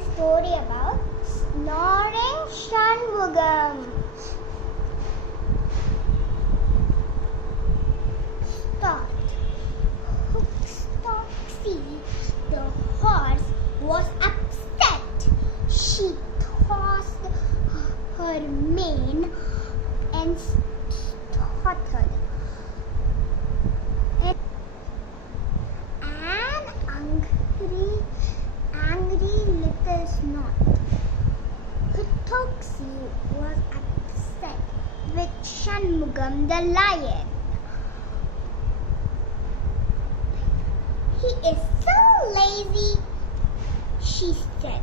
a story about Snoring Shanmugam. Stoxy, the horse, was upset. She tossed her mane and stuttered. An angry little snort. Stoxy was upset with Shanmugam the lion. "He is so lazy," she said.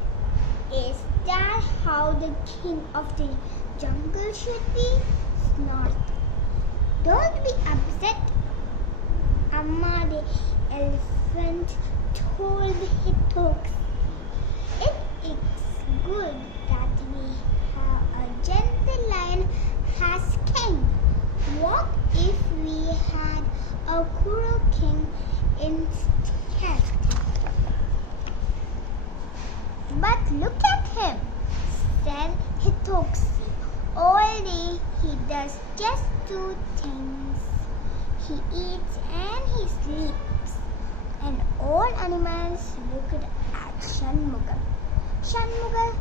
"Is that how the king of the jungle should be?" Snort. "Don't be upset," Amma the elephant told Stoxy. "It is good that we have a gentle lion as king. What if we had a cruel king instead? But look at him," said Stoxy. "All day he does just two things. He eats and he sleeps." And all animals looked at Shanmugam. Shanmugam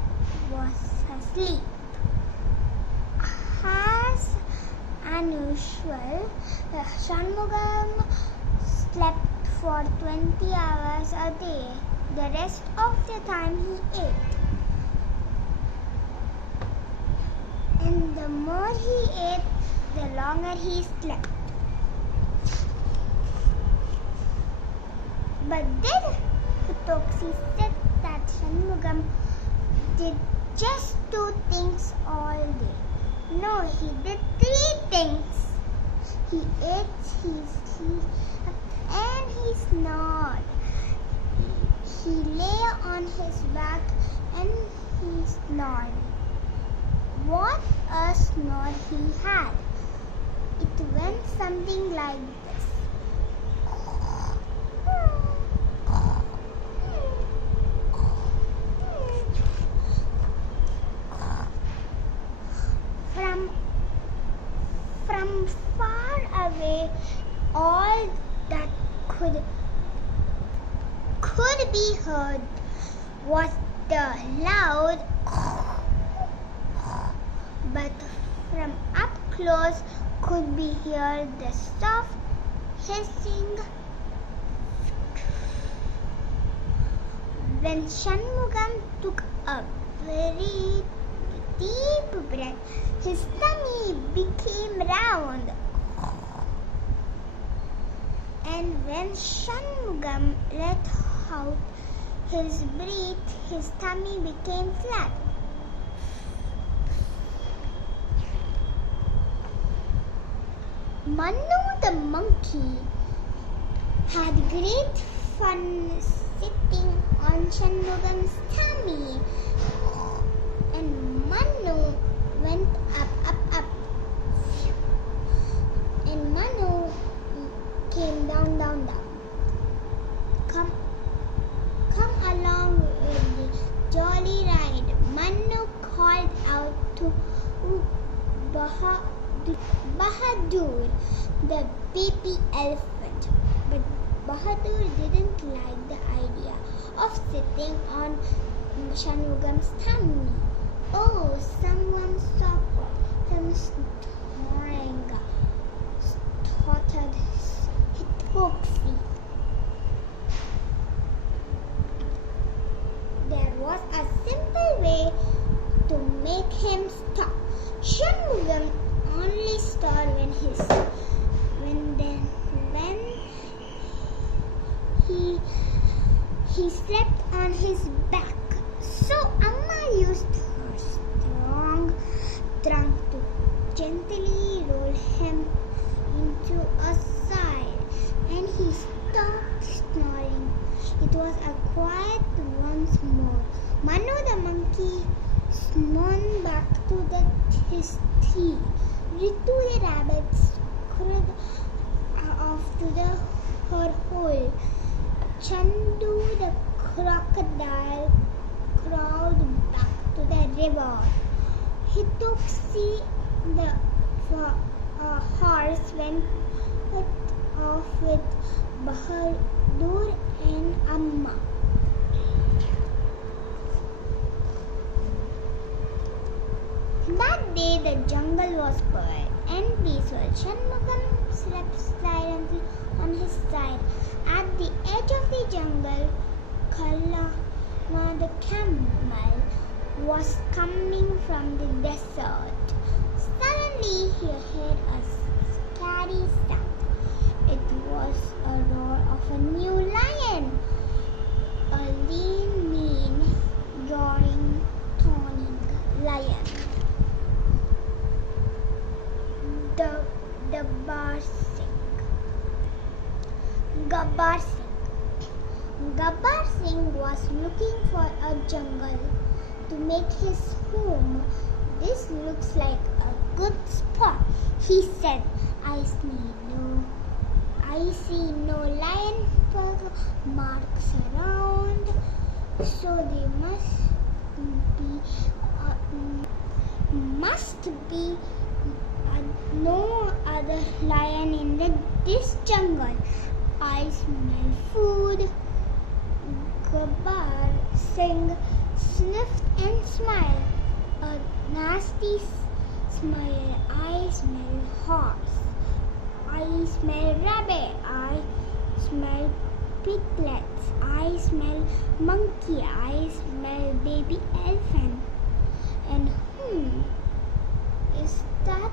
was asleep. As unusual, Shanmugam slept for 20 hours a day. The rest of the time he ate. And the more he ate, the longer he slept. But then Stoxy said that Shanmugam did just two things all day. No, he did three things. He ate, he slept, and he snored. He lay on his back and he snored. What a snore he had! It went something like this. From far away, all that could be heard was the loud, but from up close could be heard the soft hissing. When Shanmugam took a very deep breath, his tummy became round. And when Shanmugam let out his breath, his tummy became flat. Manu the monkey had great fun sitting on Shanmugam's tummy. And Manu went up. And Manu came down. Come along with the jolly ride, Manu called out to Bahadur, the baby elephant. But Bahadur didn't like the idea of sitting on Shanmugam's tummy. "Oh, someone stop him snoring," stuttered Stoxy. There was a simple way to make him stop. Shanmugam only snored when he slept on his back. So Amma used her strong trunk to gently roll him into a side, and he stopped snoring. It was quiet once more. Manu the monkey swung back to his tree. Ritu the rabbit scurried off to her hole. Chandu the crocodile crawled river. He took the horse went off with Bahadur and Amma. That day the jungle was quiet and peaceful. Shanmugam slept silently on his side. At the edge of the jungle, Kalama the camel was coming from the desert. Suddenly he heard a scary sound. It was a roar of a new lion. A lean, mean, roaring, taunting lion. Gabbar Singh was looking for a jungle to make his home. This looks like a good spot, he said. I see no lion marks around, so there must be no other lion in this jungle. I smell food. Gabbar Singh sniffed and smiled. A nasty smile. I smell horse. I smell rabbit. I smell piglets. I smell monkey. I smell baby elephant. And is that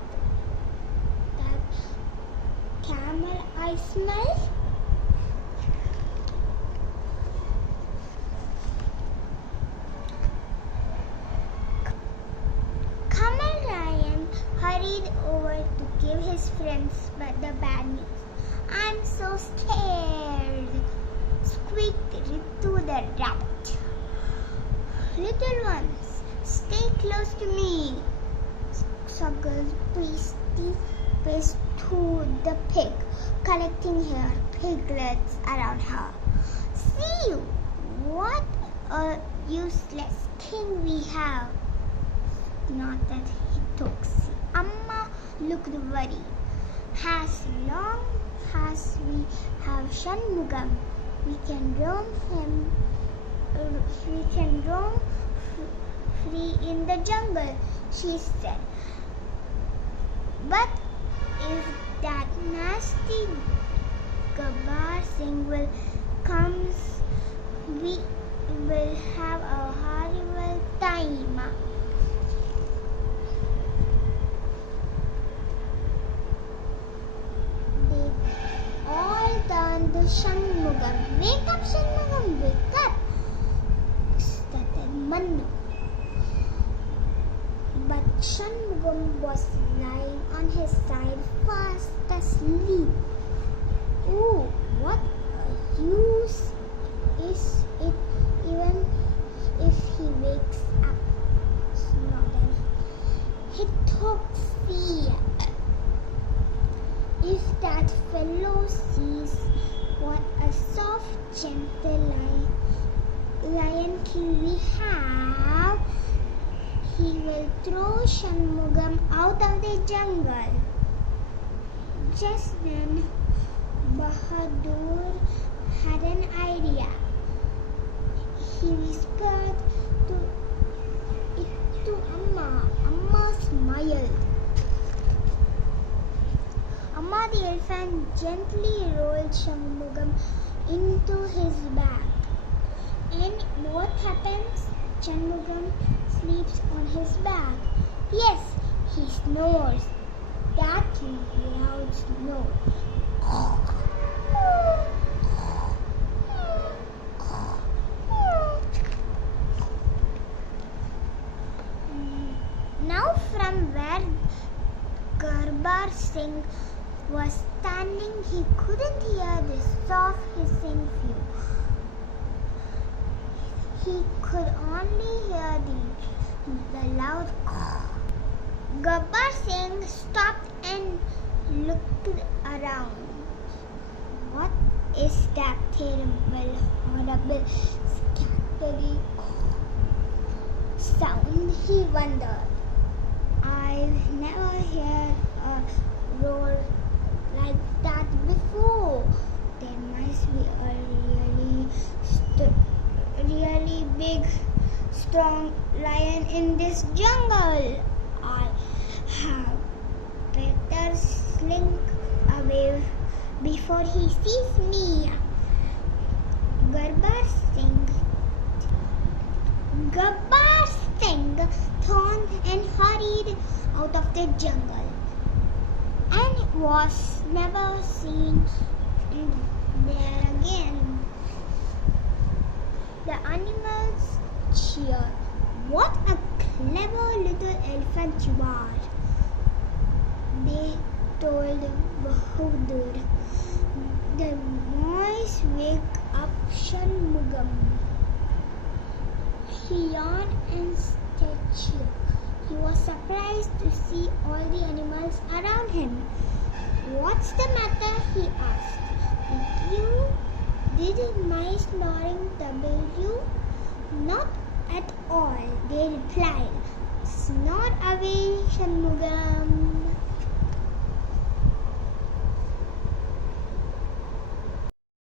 camel I smell? Camel Lion hurried over to give his friends the bad news. I'm so scared, squeaked Ritu the rabbit. Little ones, stay close to me, Suggs paced to the pig, collecting her piglets around her. See what a useless king we have. Not that he took. Amma looked worried. As long as we have Shanmugam, we can roam free in the jungle, she said. But if that nasty Gabbar Singh will comes, we will have a horrible time. They all turned to Shanmugam. Wake up, Shanmugam, wake up, stuttered Mannu. But Shanmugam was lying on his side, fast asleep. Oh, what a use is it even if he wakes up? Snorted. He took fear. If that fellow sees what a soft, gentle lion king we have, he will throw Shanmugam out of the jungle. Just then, Bahadur had an idea. He whispered to Amma. Amma smiled. Amma the elephant gently rolled Shanmugam into his back. And what happens? Shanmugam sleeps on his back. Yes, he snores. That loud snore. Now from where Gabbar Singh was standing, he couldn't hear the soft hissing view. He could only hear the loud caw. Gabbar Singh stopped and looked around. What is that terrible, horrible, scary caw? sound? He wondered. I've never heard a roar like that before. There must be a really big, strong lion in this jungle. I have better slink away before he sees me. Gabbar Singh turned and hurried out of the jungle and was never seen there again. The animals cheered. What a clever little elephant you are, they told Bahadur. The noise wake up Shanmugam. He yawned and stretched. He was surprised to see all the animals around him. What's the matter? He asked. Did my snoring trouble you? Not at all, they replied. Snore away, Shanmugam.